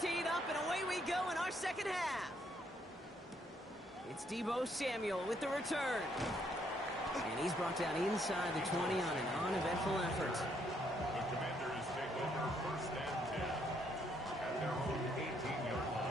teed up, and away we go in our second half. It's Deebo Samuel with the return. And he's brought down inside the 20 on an uneventful effort. The Commanders take over 1st and 10 at their own 18-yard line.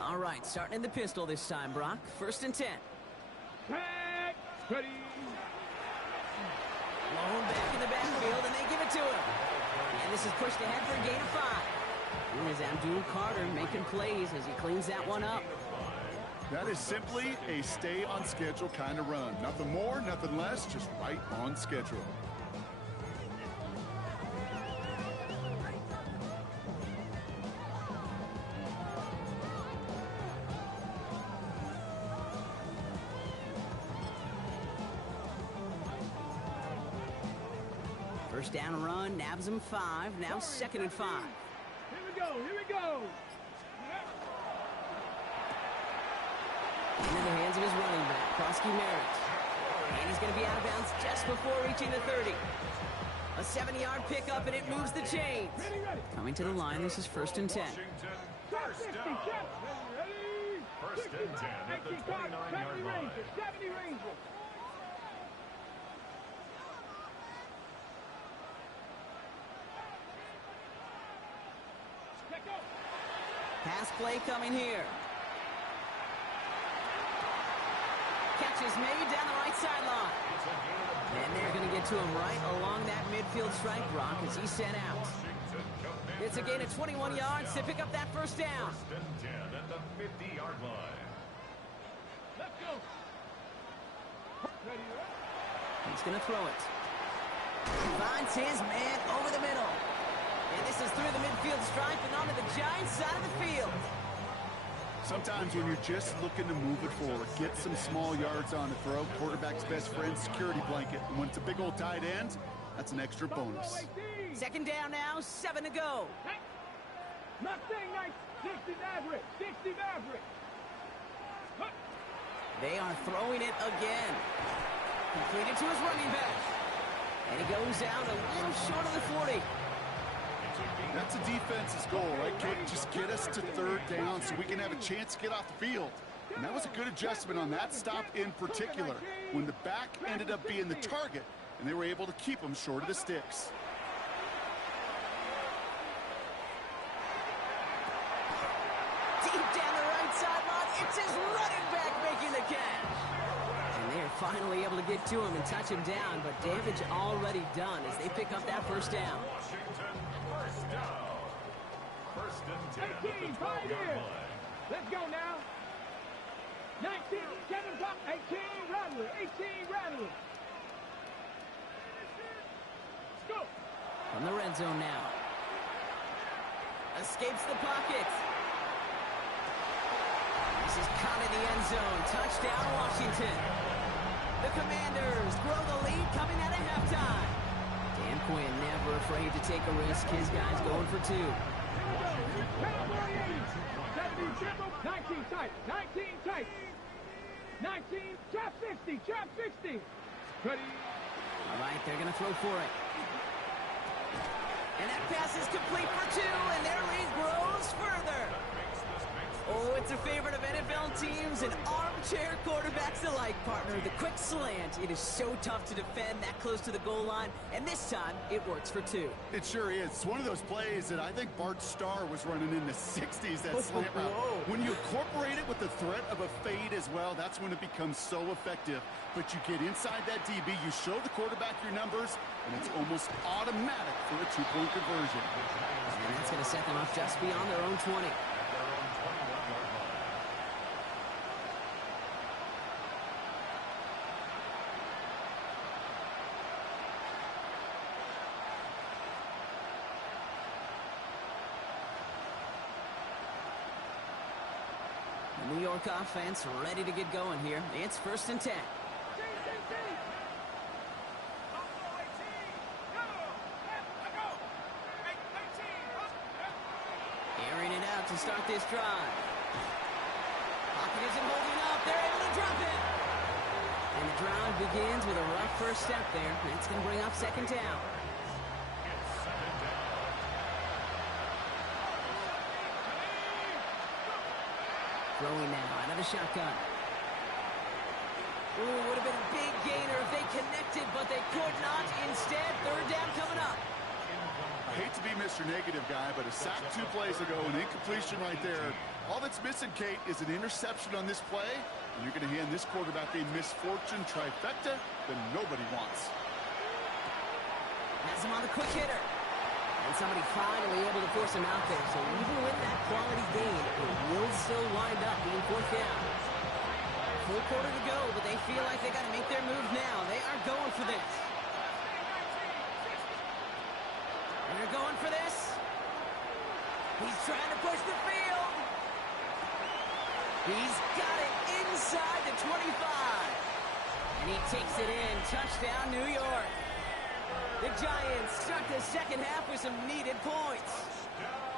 All right, starting in the pistol this time, Brock. 1st and 10. Back, ready. Blown back in the backfield, and they give it to him. And this is pushed ahead for a gain of 5. Here is Abdul Carter making plays as he cleans that one up. That is simply a stay-on-schedule kind of run. Nothing more, nothing less, just right on schedule. First down run, nabs him 5. Now 2nd and 5. Here we go, here we go. Into the hands of his running back, Prosky Merritt. And he's going to be out of bounds just before reaching the 30. A 70-yard pickup, and it moves the chains. Coming to the line, this is 1st and 10. Washington, 1st down. 1st and 10 at the 29-yard line. 70 Rangers. Pass play coming here. Catch is made down the right sideline. And they're going to get to him right along that midfield strike, Brock, as he's sent out. It's a gain of 21 yards to pick up that 1st down. 1st and 10 at the 50-yard line. Let's go. Ready, He's going to throw it. Finds his man over the middle. And this is through the midfield stripe and onto the Giants side of the field. Sometimes when you're just looking to move it forward, get some small yards on the throw, quarterback's best friend, security blanket. And when it's a big old tight end, that's an extra bonus. 2nd down now, 7 to go. Mustang Knights, 60 Maverick, 60 Maverick. They are throwing it again. Completed to his running back. And he goes out a little short of the 40. That's a defense's goal, right, kid? Just get us to 3rd down so we can have a chance to get off the field. And that was a good adjustment on that stop in particular, when the back ended up being the target, and they were able to keep him short of the sticks. Deep down the right sideline, it's his running back making the catch. And they are finally able to get to him and touch him down, but damage already done as they pick up that 1st down. Washington, 1st down. 1st and 10 at the 18, 12-yard line. Let's go now. 19, Kevin Pop, 18, Rattler, 18, Rattler. Let's go. From the red zone now. Escapes the pocket. This is caught in the end zone. Touchdown, Washington. The Commanders grow the lead coming out of halftime. Dan Quinn never afraid to take a risk. His guys going for 2. 70 triple, 19 tight, 19 tight. 19, trap 60, trap 60. Ready. All right, they're going to throw for it. And that pass is complete for 2, and their lead grows further. That makes this Oh, it's a favorite of NFL teams and armchair quarterbacks alike, partner. The quick slant. It is so tough to defend that close to the goal line, and this time it works for 2. It sure is. It's one of those plays that I think Bart Starr was running in the 60s, that slant route. When you incorporate it with the threat of a fade as well, that's when it becomes so effective. But you get inside that DB, you show the quarterback your numbers, and it's almost automatic for a 2-point conversion. And that's going to set them up just beyond their own 20. The New York offense ready to get going here. It's 1st and 10. Airing it out to start this drive. Pocket isn't holding up. They're able to drop it. And the drive begins with a rough first step there. That's going to bring up 2nd down. Throwing now out of the shotgun. Ooh, would have been a big gainer if they connected, but they could not. Instead, 3rd down coming up. I hate to be Mr. Negative guy, but a sack 2 plays ago, an incompletion right there. All that's missing, Kate, is an interception on this play, and you're going to hand this quarterback a misfortune trifecta that nobody wants. Has him on the quick hitter. And somebody finally able to force him out there. So even with that quality gain, it will still wind up being 4th down. Full quarter to go, but they feel like they got to make their move now. They are going for this. They're going for this. He's trying to push the field. He's got it inside the 25. And he takes it in. Touchdown, New York. The Giants start the 2nd half with some needed points.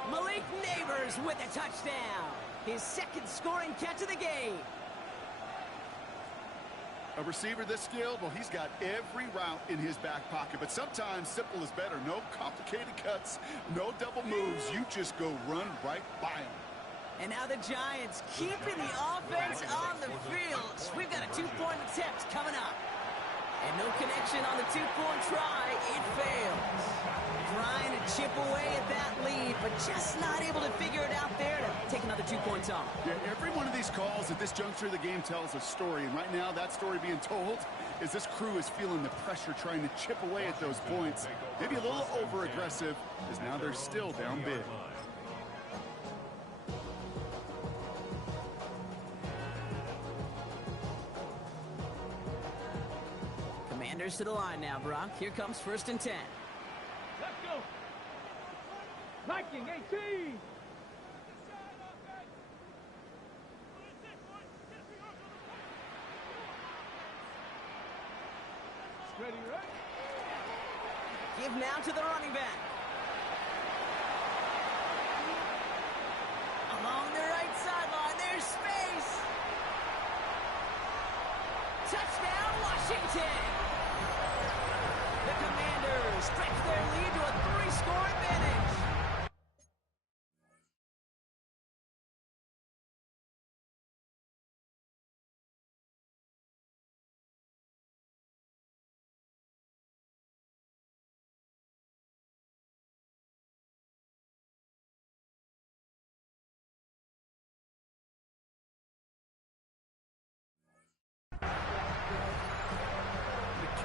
Malik Neighbors with a touchdown. His 2nd scoring catch of the game. A receiver this skilled, well, he's got every route in his back pocket. But sometimes simple is better. No complicated cuts, no double moves. You just go run right by him. And now the Giants keeping the offense on the field. We've got a 2-point attempt coming up. And no connection on the 2-point try. It fails. Trying to chip away at that lead, but just not able to figure it out there to take another 2 points off. Yeah, every one of these calls at this juncture of the game tells a story. And right now, that story being told is this crew is feeling the pressure trying to chip away at those points. Maybe a little over-aggressive, as now they're still down big. Commanders to the line now, Brock. Here comes 1st and 10. Let's go. Viking 18. Ready, right? Give now to the running back. Along the right sideline, there's space. Touchdown, Washington. The Commanders stretch their lead to a 3-score advantage.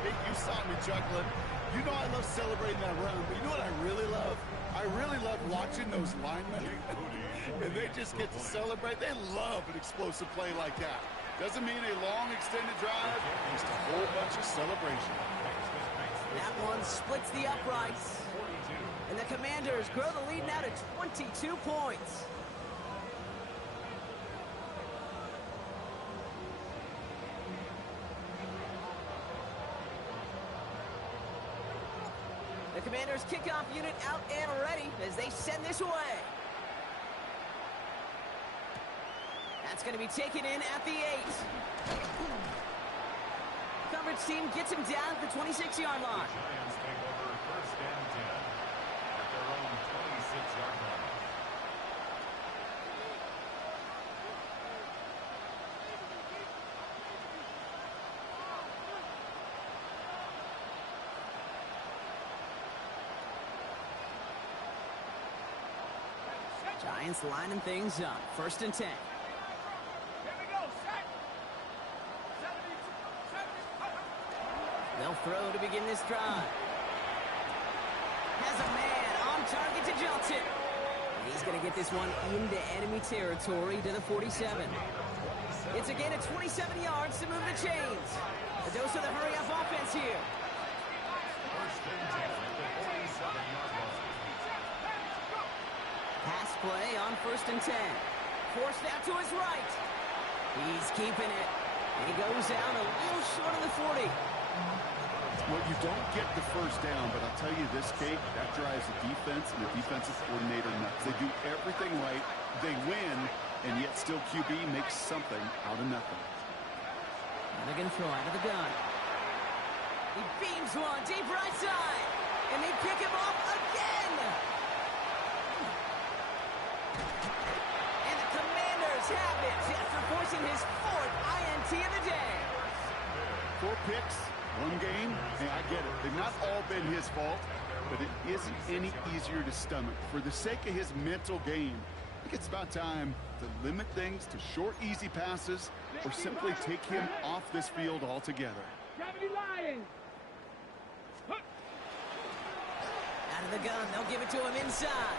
You saw me juggling. You know I love celebrating that run, but you know what I really love? I really love watching those linemen, and they just get to celebrate. They love an explosive play like that. Doesn't mean a long extended drive, just a whole bunch of celebration. That one splits the uprights. And the Commanders grow the lead now to 22 points. The Commanders' kickoff unit out and ready as they send this away. That's going to be taken in at the 8. Coverage team gets him down at the 26-yard line. Giants take over 1st and 10 at their own 26-yard line. Giants lining things up. 1st and 10. They'll throw to begin this drive. Has a man on target to Johnson. He's going to get this one into enemy territory to the 47. It's a gain of 27 yards to move the chains. A dose of the hurry-up offense here. Pass play on 1st and 10. Forced out to his right. He's keeping it. And he goes down a little short of the 40. Well, you don't get the first down, but I'll tell you this, Kate, that drives the defense and the defensive coordinator nuts. They do everything right, they win, and yet still QB makes something out of nothing. They're going to throw out of the gun. He beams one deep right side, and they pick him off again. And the Commanders have it after forcing his 4th INT of the day. 4 picks. 1 game, hey, I get it. They've not all been his fault, but it isn't any easier to stomach. For the sake of his mental game, I think it's about time to limit things to short, easy passes or simply take him off this field altogether. Out of the gun, they'll give it to him inside.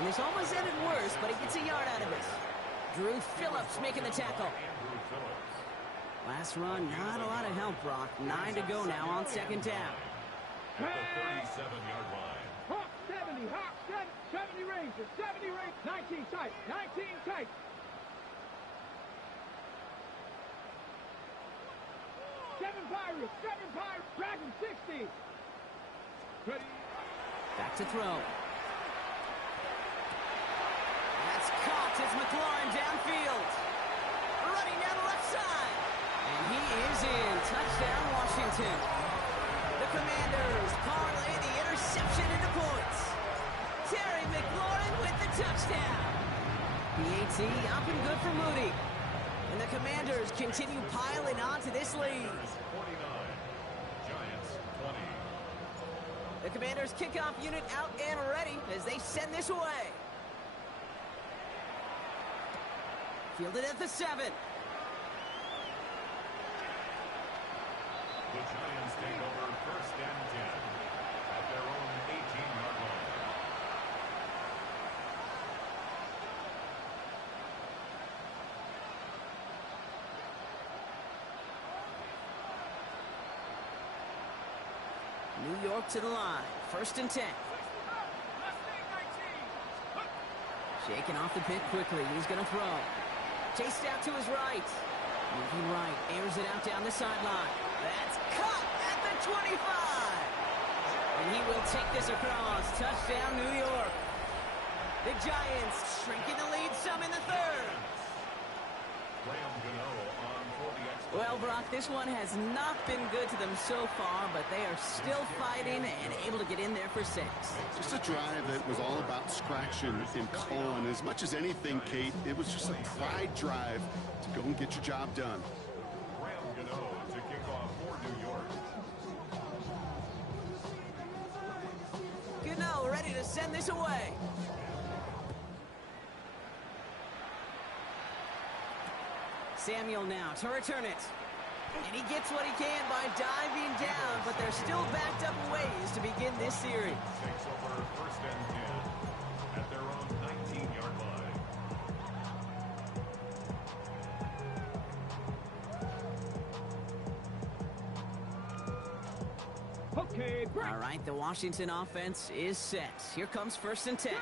And this almost ended worse, but he gets a yard out of it. Drew Phillips making the tackle. Last run, not a lot of help, Brock. 9 to go now on 2nd down. At the 37-yard line. Hawk 70, Hawk 70 Rangers, 70 Rangers, 19 tight, 19 tight. 7 Pirates, Dragon 60. Ready. Back to throw. That's caught as McLaurin downfield. Running down the left side. And he is in. Touchdown, Washington. The Commanders parlay the interception into points. Terry McLaurin with the touchdown. PAT up and good for Moody. And the Commanders continue piling on to this lead. 49. Giants 20. The Commanders kickoff unit out and ready as they send this away. Fielded at the 7. The Giants take over 1st and 10 at their own 18-yard line. New York to the line. 1st and 10. Shaking off the pit quickly. He's going to throw. Chased out to his right. Moving right. Airs it out down the sideline. That's caught at the 25. And he will take this across. Touchdown, New York. The Giants shrinking the lead some in the 3rd. Well, Brock, this one has not been good to them so far, but they are still fighting and able to get in there for 6. Just a drive that was all about scratching and clawing. As much as anything, Kate, it was just a pride drive to go and get your job done. To kick off for New York. Gano ready to send this away. Samuel now to return it. And he gets what he can by diving down, but they're still backed up ways to begin this series. Takes over 1st and 10 at their own 19-yard line. Okay, break. All right, the Washington offense is set. Here comes 1st and 10. Go.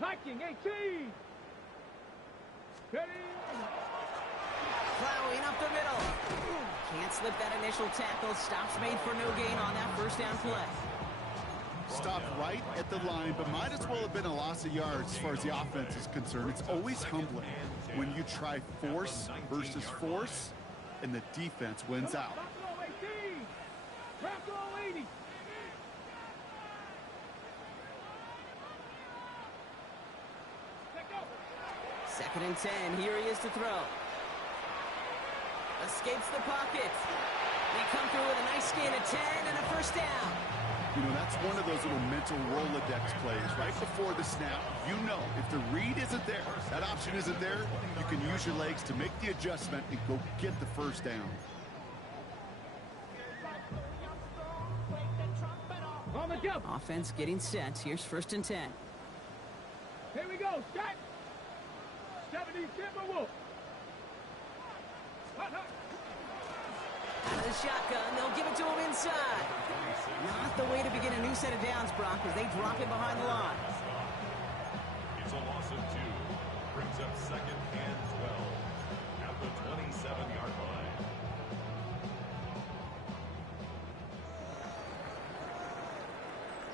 Viking 18. Ready. Plowing up the middle. Can't slip that initial tackle. Stops made for no gain on that 1st down play. Stopped right at the line, but might as well have been a loss of yards as far as the offense is concerned. It's always humbling when you try force versus force, and the defense wins out. Buffalo 18. Buffalo 80. Second and 10. Here he is to throw. Escapes the pocket. They come through with a nice gain of 10 and a 1st down. You know, that's one of those little mental Rolodex plays. Right before the snap, you know if the read isn't there, that option isn't there, you can use your legs to make the adjustment and go get the first down. On the jump. Offense getting set. Here's 1st and 10. Here we go. Set. 70 Timberwolves. Hut, hut. Out of the shotgun, they'll give it to him inside. Not the way to begin a new set of downs, Brock, as they drop it behind the line. It's a loss of 2. Brings up 2nd and 12 at the 27-yard line.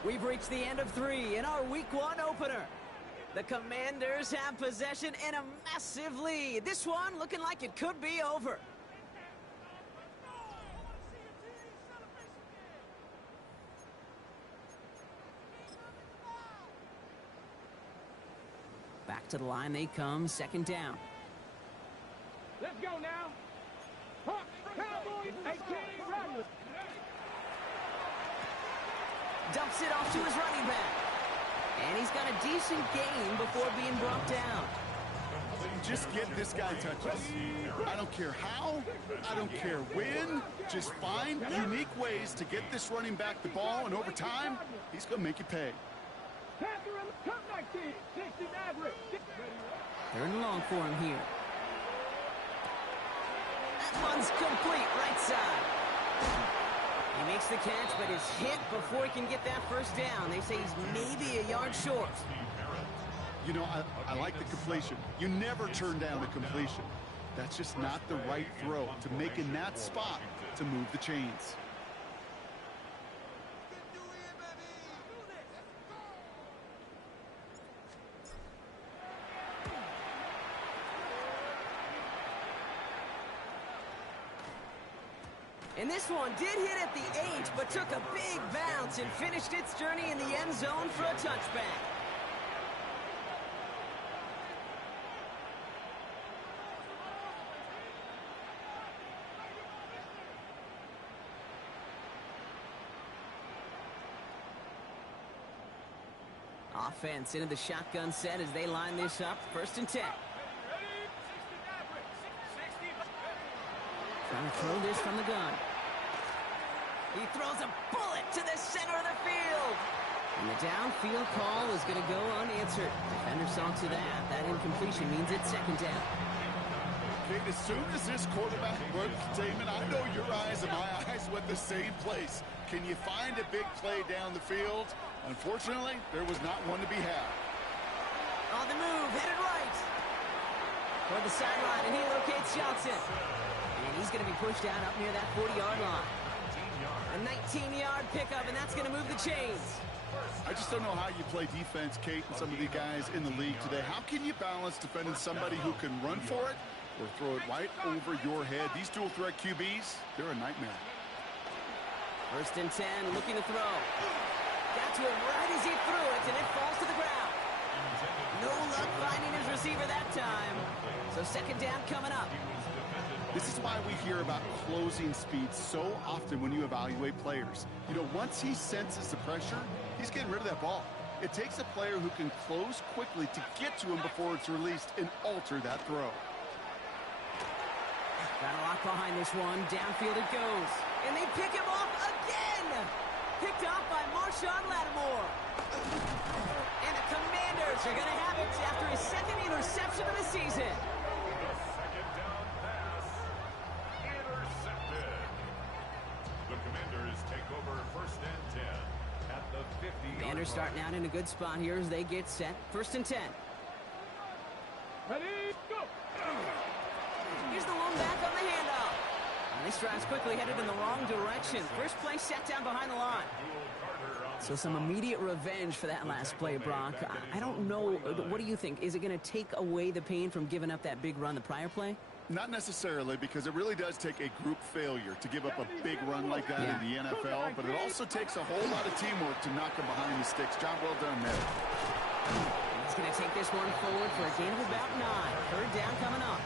We've reached the end of 3 in our Week 1 opener. The Commanders have possession and a massive lead. This one looking like it could be over. Back to the line they come, 2nd down. Let's go now. Hawks, Cowboys, 18, Rattlers. Dumps it off to his running back. And he's got a decent gain before being brought down. Just get this guy touches. I don't care how, I don't care when. Just find unique ways to get this running back the ball, and over time, he's going to make you pay. Panther and Cup 19, 60 Maverick. 3rd and long for him here. That one's complete, right side. He makes the catch, but is hit before he can get that first down. They say he's maybe a yard short. You know, I like the completion. You never turn down a completion. That's just not the right throw to make in that spot to move the chains. And this one did hit at the 8, but took a big bounce and finished its journey in the end zone for a touchback. Offense into the shotgun set as they line this up. 1st and 10. Trying to throw this from the gun. He throws a bullet to the center of the field. And the downfield call is going to go unanswered. Defender saw to that. That incompletion means it's 2nd down. Okay, as soon as this quarterback broke containment, I know your eyes and my eyes went the same place. Can you find a big play down the field? Unfortunately, there was not one to be had. On the move, headed right. Toward the sideline, and he locates Johnson. And he's going to be pushed out up near that 40-yard line. A 19-yard pickup, and that's going to move the chains. I just don't know how you play defense, Kate, and some of the guys in the league today. How can you balance defending somebody who can run for it or throw it right over your head? These dual-threat QBs, they're a nightmare. 1st and 10, looking to throw. Got to him right as he threw it, and it falls to the ground. No luck finding his receiver that time. So 2nd down coming up. This is why we hear about closing speed so often when you evaluate players. You know, once he senses the pressure, he's getting rid of that ball. It takes a player who can close quickly to get to him before it's released and alter that throw. Got a lock behind this one. Downfield it goes. And they pick him off again. Picked off by Marshawn Lattimore. And the Commanders are going to have it after his 2nd interception of the season. Second down pass. Intercepted. The Commanders take over 1st and 10 at the 50-yard line. Commanders starting out in a good spot here as they get set. 1st and 10. Ready, go. Here's the lone back on the handoff. And this drive's quickly headed in the wrong direction. First play set down behind the line. So some immediate revenge for that last play, Brock. I don't know. What do you think? Is it going to take away the pain from giving up that big run the prior play? Not necessarily, because it really does take a group failure to give up a big run like that in the NFL, but it also takes a whole lot of teamwork to knock him behind the sticks. Job well done there. He's going to take this one forward for a gain of about 9. 3rd down coming up.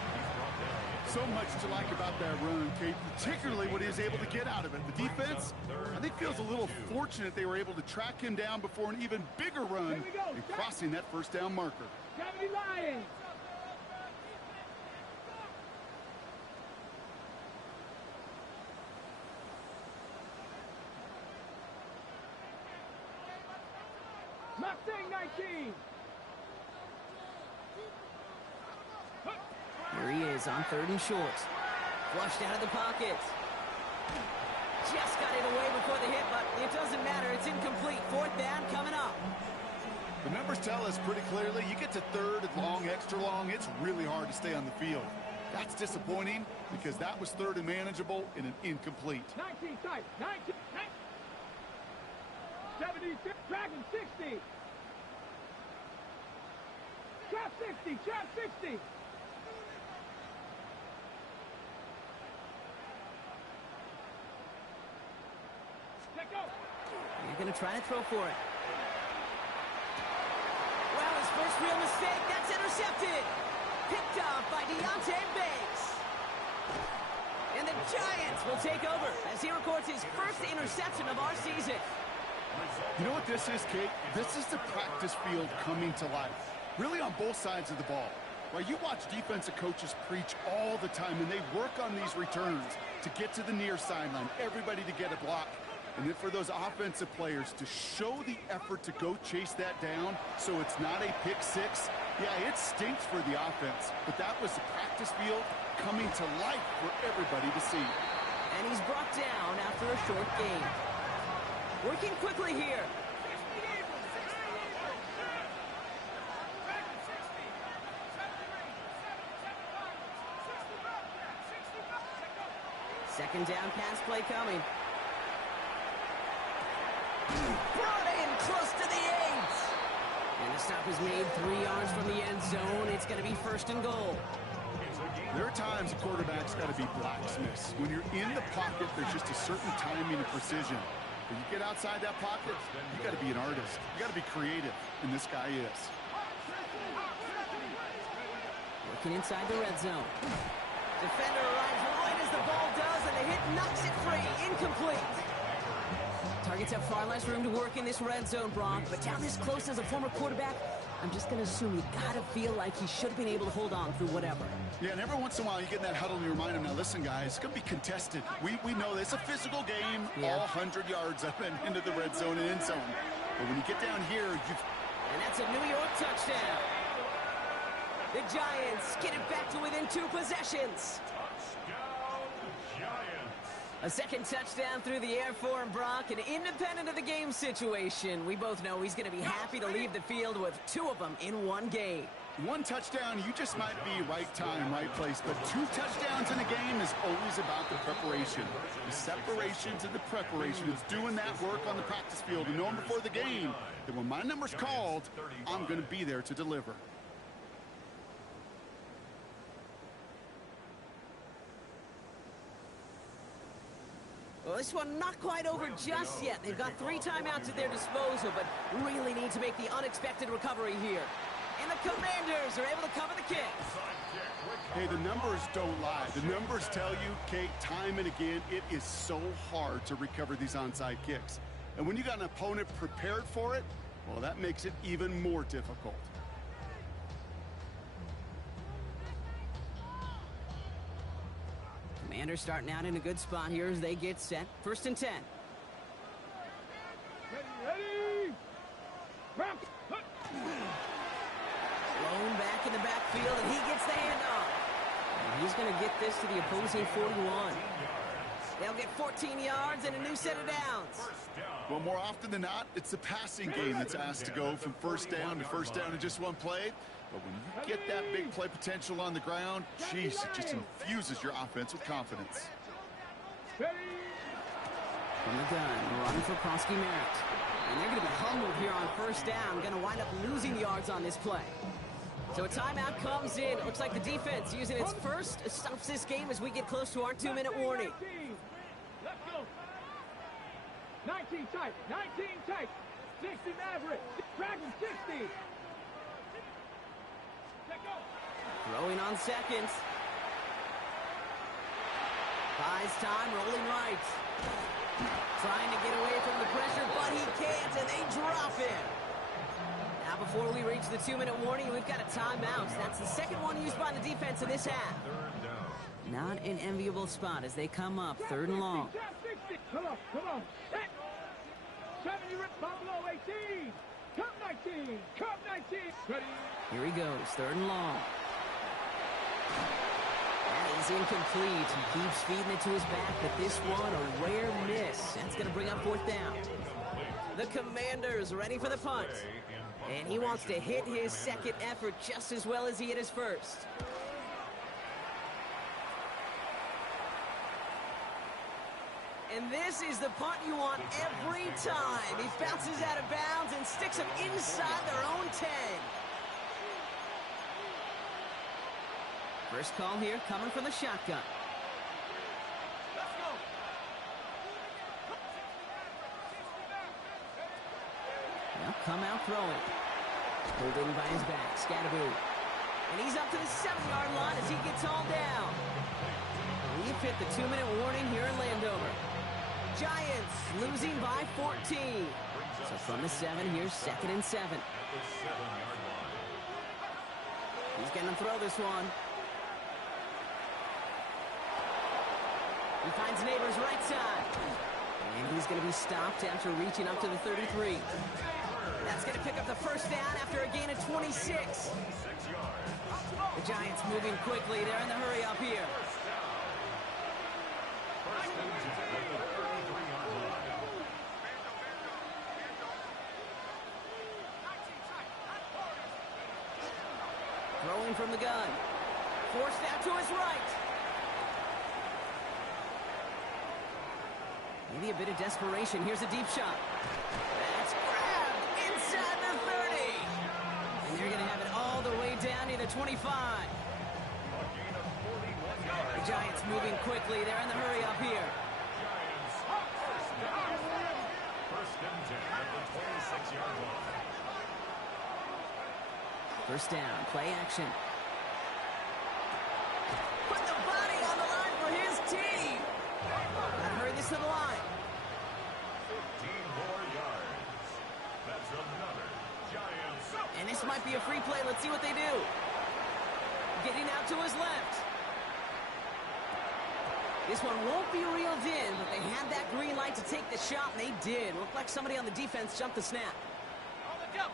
so much to like about that run, Kate, particularly what he was able to get out of it. The defense, I think, feels a little fortunate they were able to track him down before an even bigger run and crossing that first down marker. 70 Lions. Mustang 19. Here he is on 3rd and short. Flushed out of the pocket. Just got it away before the hit, but it doesn't matter. It's incomplete. 4th down coming up. The numbers tell us pretty clearly, you get to 3rd and long, extra long, it's really hard to stay on the field. That's disappointing because that was 3rd and manageable in an incomplete. 19 tight. 19. 76. Dragon 60. Trap 60. Trap 60. Let go. You're going to try to throw for it. Well, his first real mistake. That's intercepted. Picked off by Deontay Banks. And the Giants will take over as he records his first interception of our season. You know what this is, Kate? This is the practice field coming to life. Really on both sides of the ball. Right, you watch defensive coaches preach all the time, and they work on these returns to get to the near sideline, everybody to get a block. And then for those offensive players to show the effort to go chase that down so it's not a pick six, yeah, it stinks for the offense. But that was the practice field coming to life for everybody to see. And he's brought down after a short gain. Working quickly here. Second down pass play coming. Brought in close to the 8. And the stop is made 3 yards from the end zone. It's going to be 1st and goal. There are times a quarterback's got to be blacksmiths. When you're in the pocket, there's just a certain timing and precision. When you get outside that pocket, you got to be an artist. You got to be creative, and this guy is. Working inside the red zone. Defender arrives right as the ball does, and the hit knocks it free. Incomplete. Targets have far less room to work in this red zone, Brock, but down this close as a former quarterback, I'm just going to assume you got to feel like he should have been able to hold on through whatever. Yeah, and every once in a while you get in that huddle and you remind him, now listen, guys, it's going to be contested. We know this. It's a physical game, all 100 yards up and into the red zone and end zone. But when you get down here, you've... And that's a New York touchdown. The Giants get it back to within 2 possessions. A second touchdown through the air for him, Brock, and independent of the game situation, we both know he's going to be happy to leave the field with 2 of them in one game. 1 touchdown, you just might be right time, right place, but 2 touchdowns in a game is always about the preparation. The separation to the preparation. It's doing that work on the practice field and knowing before the game that when my number's called, I'm going to be there to deliver. Well, this one not quite over just yet. They've got 3 timeouts at their disposal, but really need to make the unexpected recovery here. And the Commanders are able to cover the kick. Hey, the numbers don't lie. The numbers tell you, Kate, time and again, it is so hard to recover these onside kicks. And when you got an opponent prepared for it, well, that makes it even more difficult. Commanders starting out in a good spot here as they get set. 1st and 10. Ready. Rock. Blown back in the backfield, and he gets the handoff. And he's going to get this to the opposing 41. They'll get 14 yards and a new set of downs. Well, more often than not, it's the passing game that's asked to go from 1st down to 1st down in just 1 play. But when you get that big play potential on the ground, geez, it just infuses your offense with confidence. From the gun, running for Krosky Merritt. And they're going to be humbled here on 1st down. Going to wind up losing yards on this play. So a timeout comes in. It looks like the defense using its first stops this game as we get close to our 2-minute warning. Let's go. 19 tight. 19 tight. 60 Maverick. Dragon 60. Throwing on seconds. Buys time, rolling right. Trying to get away from the pressure, but he can't, and they drop him. Now, before we reach the 2-minute warning, we've got a timeout. That's the second one used by the defense in this half. Not an enviable spot as they come up, 3rd and long. Come on. 7, you rip Buffalo 18. Come 19. Ready. Here he goes, 3rd and long. That is incomplete. He keeps feeding it to his back, but this one a rare miss. That's going to bring up 4th down. The Commanders ready for the punt. And he wants to hit his second effort just as well as he hit his first. And this is the punt you want every time. He bounces out of bounds and sticks them inside their own 10. First call here coming from the shotgun. Let's go. Now come out throwing. Holding by his back, Scatteroo. And he's up to the 7-yard line as he gets all down. We've hit the 2-minute warning here in Landover. Giants losing by 14. So from the 7, here's 2nd and 7. He's going to throw this one. He finds Neighbors right side. And he's going to be stopped after reaching up to the 33. That's going to pick up the first down after a gain of 26. The Giants moving quickly. They're in the hurry up here. Throwing from the gun. Forced out to his right. Maybe a bit of desperation. Here's a deep shot. That's grabbed inside the 30. And they're going to have it all the way down to the 25. The Giants moving quickly. They're in the hurry up here. First and 10 at the 26-yard line. First down, play action. Put the body on the line for his team. Gotta hurry this to the line. 15 more yards. That's another Giants. And this might be a free play. Let's see what they do. Getting out to his left. This one won't be reeled in, but they had that green light to take the shot, and they did. Looked like somebody on the defense jumped the snap.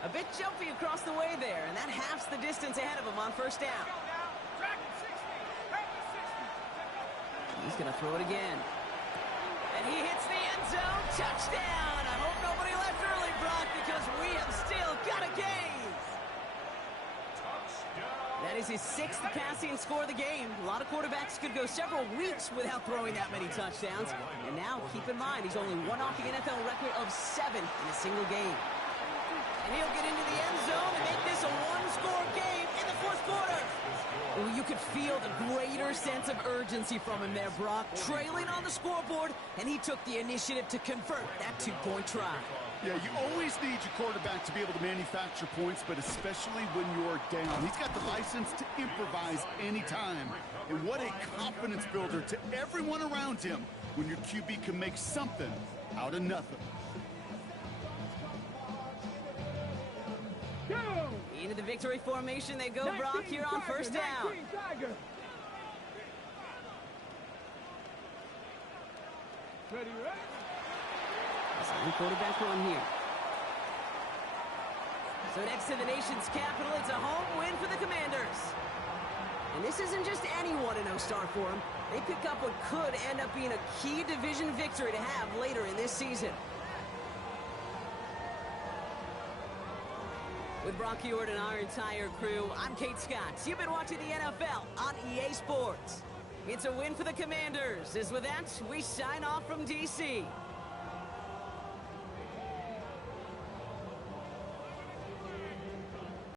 A bit jumpy across the way there, and that halves the distance ahead of him on first down. He's going to throw it again. And he hits the end zone. Touchdown! I hope nobody left early, Brock, because we have still got a game. That is his 6th passing score of the game. A lot of quarterbacks could go several weeks without throwing that many touchdowns. And now, keep in mind, he's only one off the NFL record of 7 in a single game. And he'll get into the end zone and make this a one-score game in the 4th quarter. Well, you could feel the greater sense of urgency from him there, Brock. Trailing on the scoreboard, and he took the initiative to convert that 2-point try. Yeah, you always need your quarterback to be able to manufacture points, but especially when you're down. He's got the license to improvise anytime. And what a confidence builder to everyone around him when your QB can make something out of nothing. Into the victory formation they go, Brock, here on first down. Ready. Quarterback run here. So next to the nation's capital, it's a home win for the Commanders. And this isn't just any 1-0 start for them. They pick up what could end up being a key division victory to have later in this season. With Brock Ewart and our entire crew, I'm Kate Scott. You've been watching the NFL on EA Sports. It's a win for the Commanders. As with that, we sign off from D.C.